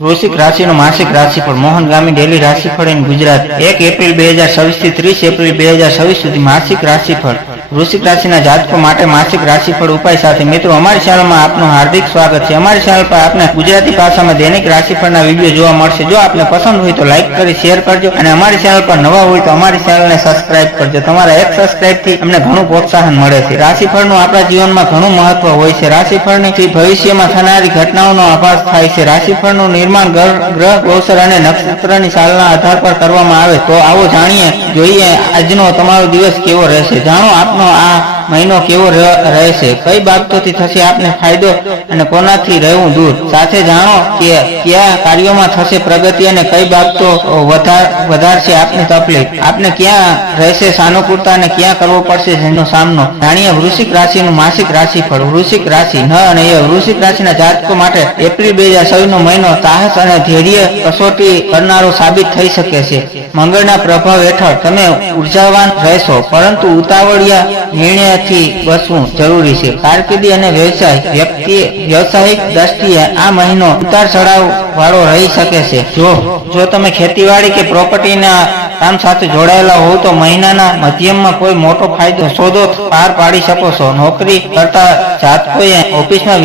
વૃશ્ચિક રાશિનું માસિક રાશિફળ મોહન ગામી ડેલી રાશિફળ ઇન ગુજરાત 1 એપ્રિલ 2026 થી 30 એપ્રિલ 2026 સુધી માસિક રાશિફળ વૃશ્ચિક રાશિના જાતકો માટે માસિક રાશિફળ ઉપાય સાથે મિત્રો અમારી ચેનલમાં આપનું હાર્દિક સ્વાગત છે। અમારી ચેનલ પર આપને ગુજરાતી ભાષામાં દૈનિક રાશિફળના વિડીયો જોવા મળશે। જો આપને પસંદ હોય તો લાઈક કરી શેર કરજો અને અમારી ચેનલ પર નવા હોય તો અમારી ચેનલને સબસ્ક્રાઇબ કરજો। તમારા એક સબસ્ક્રાઇબથી અમને ઘણું પ્રોત્સાહન મળે છે। રાશિફળનું આપણા જીવનમાં ઘણું મહત્વ હોય છે। રાશિફળની ભવિષ્યમાં થનારી ઘટનાઓનો આભાસ થાય છે। રાશિફળનું નિર્માણ ગ્રહ ગોચર અને નક્ષત્રની સાલના આધાર પર કરવામાં આવે તો આવો જાણીએ જોઈએ આજનો તમારો દિવસ કેવો રહેશે। જાણો આપનો આ મહિનો કેવો રહેશે, કઈ બાબતોથી થશે આપને ફાયદો અને કોનાથી રહેવું દૂર। સાથે જાણો કે કયા કાર્યોમાં થશે પ્રગતિ અને કઈ બાબતો વધારશે આપની તકલીફ। આપને ક્યાં રહેશે સાનુકૂળતા અને ક્યાં કરવો પડશે જેનો સામનો। જાણીએ વૃશ્ચિક રાશિનું માસિક રાશિફળ। વૃશ્ચિક રાશિ ન અને એ વૃશ્ચિક રાશિના જાતકો માટે એપ્રિલ 2026 નો મહિનો સાહસ અને ધૈર્ય કસોટી કરનારો સાબિત થઈ શકે છે। મંગળના પ્રભાવ હેઠળ તમે ઉર્જાવાન રહેશો, પરંતુ ઉતાવળિયા નિર્ણયથી બચવું જરૂરી છે। કારકિર્દી અને વ્યવસાયિક દ્રષ્ટિએ આ મહિનો ઉતાર ચઢાવ વાળો રહી શકે છે। જો તમે ખેતીવાડી કે પ્રોપર્ટીના કામ સાથે જોડાયેલા હોવ તો મહિનાના મધ્યમાં કોઈ મોટો ફાયદો સોદો પાર પાડી શકો છો। નોકરી કરતા જાતકોએ ઓફિસમાં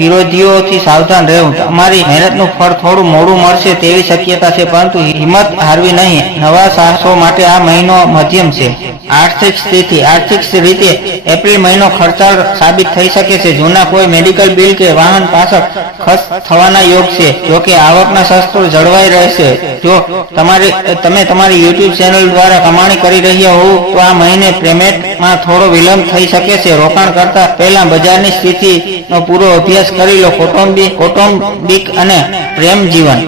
વિરોધીઓથી સાવધાન રહેવું। તમારી મહેનતનું ફળ થોડું મોડું મળશે તેવી શક્યતા છે, પરંતુ હિંમત હારવી નહીં। નવા સાહસો માટે આ મહિનો મધ્યમ છે। આર્થિક રીતે એપ્રિલ મહિનો ખર્ચાળ સાબિત થઈ શકે છે। જૂના કોઈ મેડિકલ બિલ કે વાહન પાછળ ખર્ચ થવાના યોગ છે। જોકે આવકના શસ્ત્રો જળવાઈ રહેશે। જો તમે તમારી યુટ્યુબ ચેનલ દ્વારા કમાણી કરી રહ્યા હોવ તો આ મહિને પેમેન્ટમાં થોડો વિલંબ થઈ શકે છે। રોકાણ કરતા પહેલા બજારની સ્થિતિનો પૂરો અભ્યાસ કરી લો। કૌટુંબિક અને પ્રેમ જીવન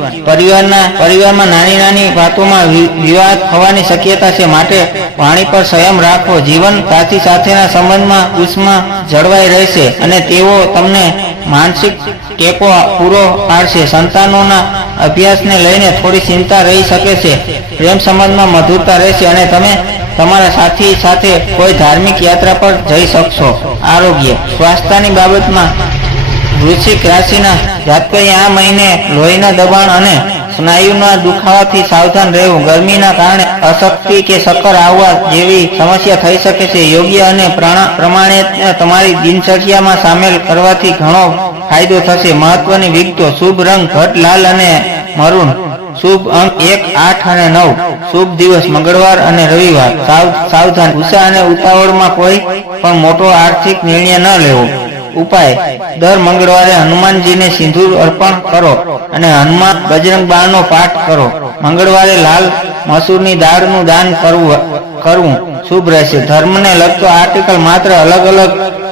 પરિવારમાં નાની વાતોમાં વિવાદ થવાની શક્યતા છે, માટે વાણી પર સંયમ રાખવો। જીવન સાથી સાથેના સંબંધમાં ઉષ્મા જળવાઈ રહેશે અને તેઓ તમને માનસિક ટેકો પૂરો પાડશે। સંતાનોના અભ્યાસને લઈને થોડી ચિંતા રહી શકે છે। પ્રેમ સંબંધમાં મધુરતા રહેશે અને તમે તમારા સાથી સાથે કોઈ ધાર્મિક યાત્રા પર જઈ શકશો। આરોગ્ય સ્વાસ્થ્યની બાબતમાં વૃશ્ચિક રાશિના જાતકોએ આ મહિને લોહીના દબાણ અને સ્નાયુના દુખાવાથી સાવધાન રહેવું। ગરમીના કારણે અશક્તિ કે ચક્કર આવવા જેવી સમસ્યા થઈ શકે છે। યોગ્ય અને પ્રમાણે તમારી દિનચર્યામાં સામેલ કરવાથી ઘણો ફાયદો થશે। મહત્વની વિગતો: શુભ રંગ ઘટ લાલ અને મરૂન, શુભ અંક 1, 8 અને 9, શુભ દિવસ મંગળવાર અને રવિવાર। સાવધાન: ગુસ્સા અને ઉતાવળમાં કોઈ પણ મોટો આર્થિક નિર્ણય ન લેવો। ઉપાય: દર મંગળવારે હનુમાનજીને સિંદૂર અર્પણ કરો અને હનુમાન બજરંગ બાણનો પાઠ કરો। મંગળવારે લાલ મસૂરની દાળનું દાન કરવું શુભ રહેશે। ધર્મને લગતો આર્ટિકલ માત્ર અલગ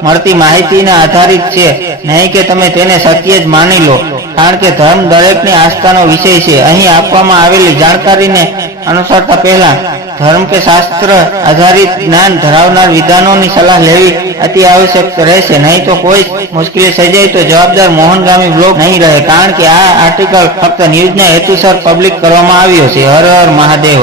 મળતી માહિતીના આધારિત છે, નહીં કે તમે તેને સત્ય જ માની લો, કારણ કે ધર્મ દરેકની આસ્થાનો વિષય છે। અહીં આપવામાં આવેલી જાણકારીને અનુસરતા પહેલા ધર્મ કે શાસ્ત્ર આધારિત જ્ઞાન ધરાવનાર વિદ્વાનોની સલાહ લેવી અતિ આવશ્યક રહેશે, નહીં તો કોઈ મુશ્કેલી સર્જાય તો જવાબદાર મોહન ગામી બ્લોગ નહીં રહે, કારણ કે આ આર્ટિકલ ફક્ત ન્યૂઝના હેતુસર પબ્લિક કરવામાં આવ્યો છે। હર હર મહાદેવ।